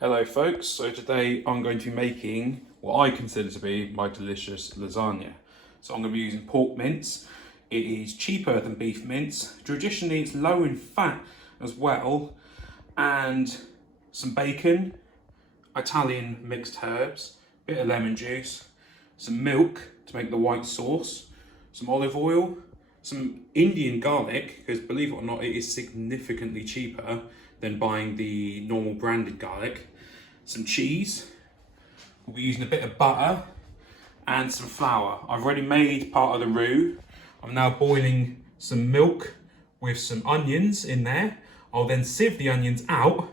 Hello folks, so today I'm going to be making what I consider to be my delicious lasagna. So I'm going to be using pork mince. It is cheaper than beef mince. Traditionally it's low in fat as well, and some bacon, Italian mixed herbs, bit of lemon juice, some milk to make the white sauce, some olive oil, some Indian garlic, because believe it or not it is significantly cheaper than buying the normal branded garlic, some cheese, we'll be using a bit of butter and some flour. I've already made part of the roux. I'm now boiling some milk with some onions in there. I'll then sieve the onions out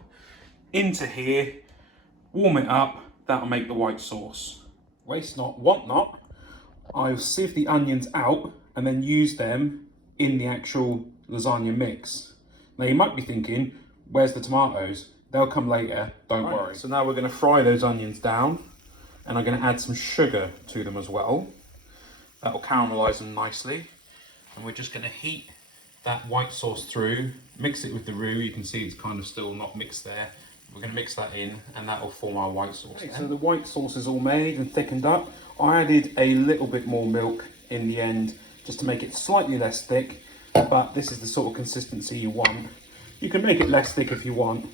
into here, warm it up, that'll make the white sauce. Waste not, want not. I'll sieve the onions out and then use them in the actual lasagna mix. Now you might be thinking, where's the tomatoes? They'll come later, don't worry. So now we're going to fry those onions down, and I'm going to add some sugar to them as well. That will caramelise them nicely. And we're just going to heat that white sauce through, mix it with the roux. You can see it's kind of still not mixed there. We're going to mix that in, and that will form our white sauce. Okay, so the white sauce is all made and thickened up. I added a little bit more milk in the end, just to make it slightly less thick, but this is the sort of consistency you want. You can make it less thick if you want,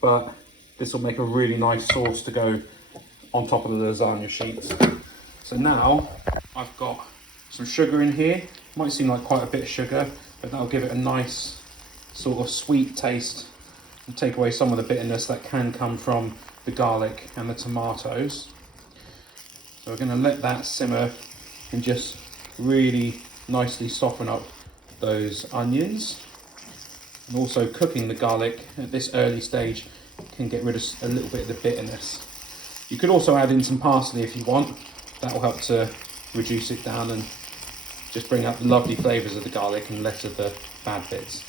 but this will make a really nice sauce to go on top of the lasagna sheets. So now I've got some sugar in here. Might seem like quite a bit of sugar, but that'll give it a nice sort of sweet taste and take away some of the bitterness that can come from the garlic and the tomatoes. So we're going to let that simmer and just really nicely soften up those onions. And also cooking the garlic at this early stage can get rid of a little bit of the bitterness. You could also add in some parsley if you want. That will help to reduce it down and just bring out the lovely flavours of the garlic and less of the bad bits.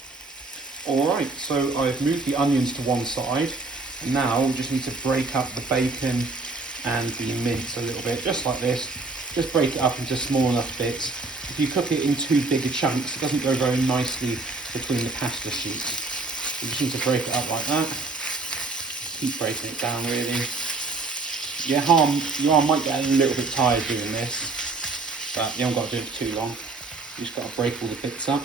Alright, so I've moved the onions to one side, and now we just need to break up the bacon and the mince a little bit, just like this. Just break it up into small enough bits. If you cook it in too big a chunks, it doesn't go very nicely between the pasta sheets. You just need to break it up like that. Keep breaking it down really. Your arm might get a little bit tired doing this, but you haven't got to do it for too long. You just got to break all the bits up.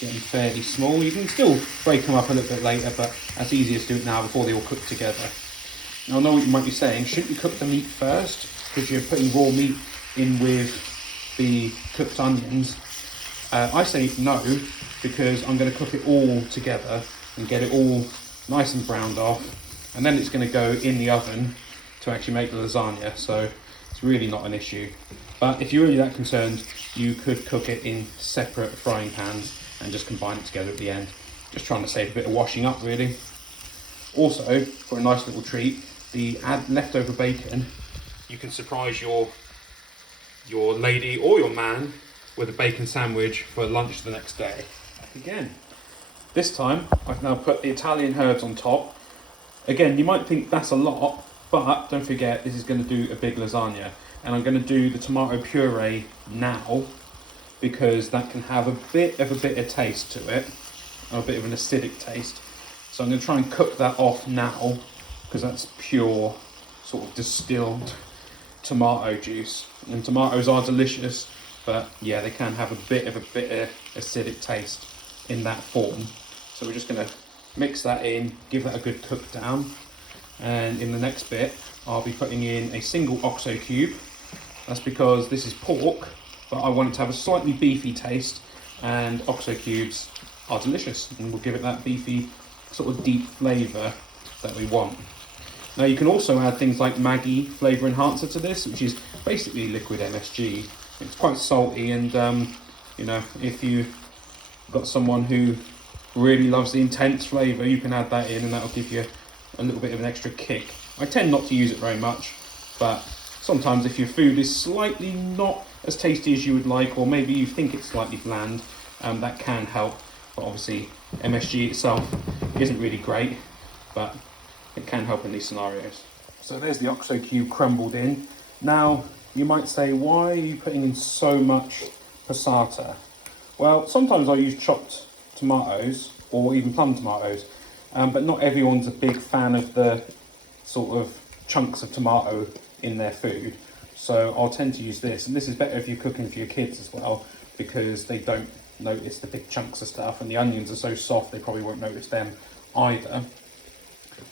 Get them fairly small. You can still break them up a little bit later, but that's easier to do it now before they all cook together. Now I know what you might be saying, shouldn't you cook the meat first? Because you're putting raw meat in with the cooked onions. I say no, because I'm going to cook it all together and get it all nice and browned off, and then it's going to go in the oven to actually make the lasagna, so it's really not an issue. But if you're really that concerned, you could cook it in separate frying pans and just combine it together at the end. Just trying to save a bit of washing up really. Also, for a nice little treat, the leftover bacon, you can surprise your lady or your man with a bacon sandwich for lunch the next day. Back again. This time, I've now put the Italian herbs on top. Again, you might think that's a lot, but don't forget, this is going to do a big lasagna. And I'm going to do the tomato puree now, because that can have a bit of a bitter taste to it, or a bit of an acidic taste. So I'm going to try and cook that off now, because that's pure, sort of distilled tomato juice. And tomatoes are delicious, but yeah, they can have a bit of a bitter, acidic taste in that form. So we're just going to mix that in, give that a good cook down. And in the next bit, I'll be putting in a single OXO cube. That's because this is pork, but I want it to have a slightly beefy taste, and OXO cubes are delicious and will give it that beefy, sort of deep flavour that we want. Now you can also add things like Maggi flavour enhancer to this, which is basically liquid MSG. It's quite salty, and you know, if you've got someone who really loves the intense flavour, you can add that in and that'll give you a little bit of an extra kick. I tend not to use it very much, but sometimes if your food is slightly not as tasty as you would like, or maybe you think it's slightly bland, that can help. But obviously MSG itself isn't really great, but it can help in these scenarios. So there's the OXO cube crumbled in. Now you might say, why are you putting in so much passata? Well, sometimes I use chopped tomatoes or even plum tomatoes, but not everyone's a big fan of the sort of chunks of tomato in their food. So I'll tend to use this, and this is better if you're cooking for your kids as well, because they don't notice the big chunks of stuff, and the onions are so soft they probably won't notice them either.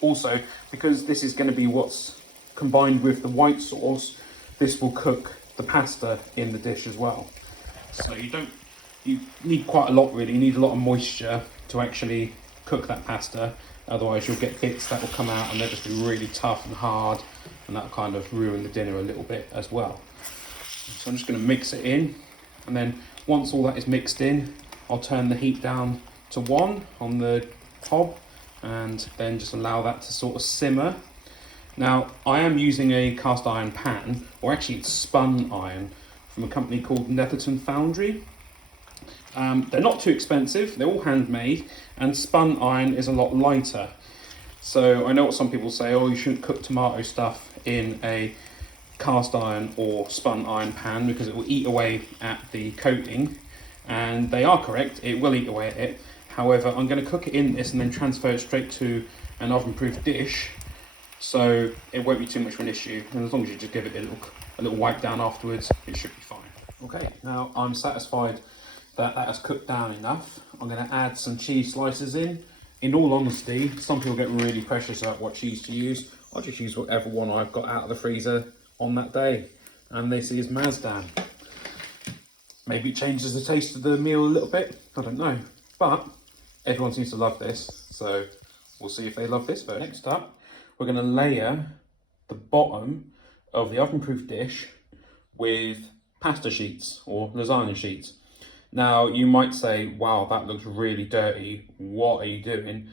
Also, because this is going to be what's combined with the white sauce, this will cook the pasta in the dish as well. So you need quite a lot really. You need a lot of moisture to actually cook that pasta, otherwise you'll get bits that will come out and they'll just be really tough and hard, and that'll kind of ruin the dinner a little bit as well. So I'm just going to mix it in, and then once all that is mixed in, I'll turn the heat down to 1 on the hob, and then just allow that to sort of simmer. Now, I am using a cast iron pan, or actually it's spun iron, from a company called Netherton Foundry. They're not too expensive, they're all handmade, and spun iron is a lot lighter. So I know what some people say, oh, you shouldn't cook tomato stuff in a cast iron or spun iron pan because it will eat away at the coating, and they are correct, it will eat away at it. However, I'm going to cook it in this and then transfer it straight to an oven-proof dish, so it won't be too much of an issue, and as long as you just give it a little wipe down afterwards, it should be fine. Okay, now I'm satisfied that has cooked down enough. I'm going to add some cheese slices in. In all honesty, some people get really precious about what cheese to use. I'll just use whatever one I've got out of the freezer on that day, and this is Mazdan. Maybe it changes the taste of the meal a little bit, I don't know, but everyone seems to love this, so we'll see if they love this version. Next up, we're going to layer the bottom of the oven-proof dish with pasta sheets or lasagna sheets. Now, you might say, wow, that looks really dirty. What are you doing?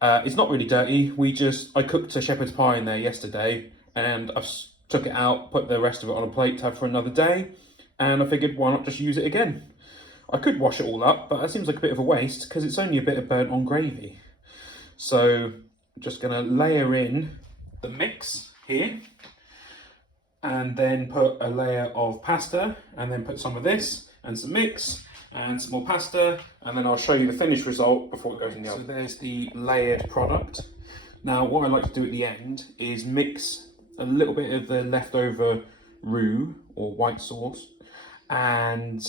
It's not really dirty. I cooked a shepherd's pie in there yesterday, and I've took it out, put the rest of it on a plate to have for another day, and I figured, why not just use it again? I could wash it all up, but that seems like a bit of a waste because it's only a bit of burnt on gravy. So I'm just going to layer in the mix here, and then put a layer of pasta, and then put some of this and some mix and some more pasta, and then I'll show you the finished result before it goes in the oven. So there's the layered product. Now what I like to do at the end is mix a little bit of the leftover roux or white sauce and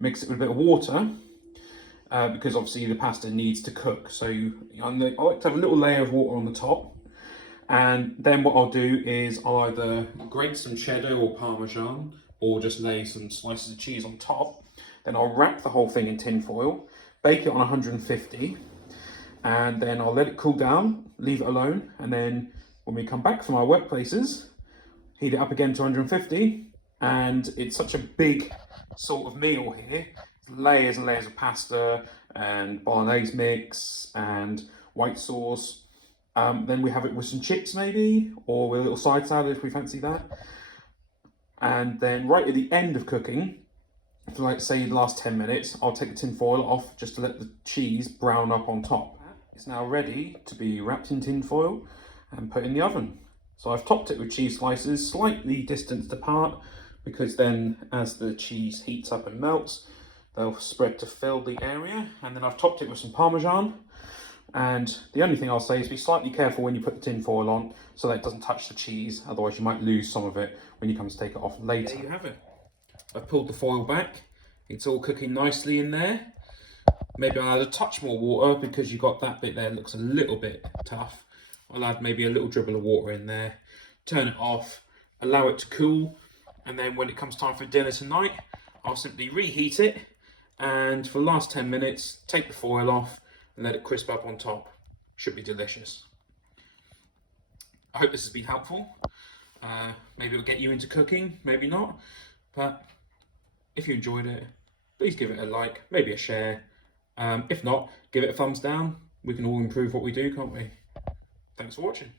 mix it with a bit of water, because obviously the pasta needs to cook. So I like to have a little layer of water on the top, and then what I'll do is I'll either grate some cheddar or Parmesan, or just lay some slices of cheese on top. Then I'll wrap the whole thing in tin foil, bake it on 150, and then I'll let it cool down, leave it alone, and then when we come back from our workplaces, heat it up again to 150, and it's such a big sort of meal here. Layers and layers of pasta and bolognese mix and white sauce. Then we have it with some chips maybe, or with a little side salad if we fancy that. And then right at the end of cooking, for like say the last 10 minutes, I'll take the tin foil off just to let the cheese brown up on top. It's now ready to be wrapped in tin foil and put in the oven. So I've topped it with cheese slices, slightly distanced apart, because then as the cheese heats up and melts, they'll spread to fill the area. And then I've topped it with some Parmesan. And the only thing I'll say is be slightly careful when you put the tin foil on so that it doesn't touch the cheese, otherwise you might lose some of it when you come to take it off later. There you have it. I've pulled the foil back. It's all cooking nicely in there. Maybe I'll add a touch more water because you got that bit there that looks a little bit tough. I'll add maybe a little dribble of water in there, turn it off, allow it to cool, and then when it comes time for dinner tonight, I'll simply reheat it, and for the last 10 minutes, take the foil off and let it crisp up on top. Should be delicious. I hope this has been helpful. Maybe it'll get you into cooking, maybe not, but if you enjoyed it, please give it a like, maybe a share. If not, give it a thumbs down. We can all improve what we do, can't we? Thanks for watching.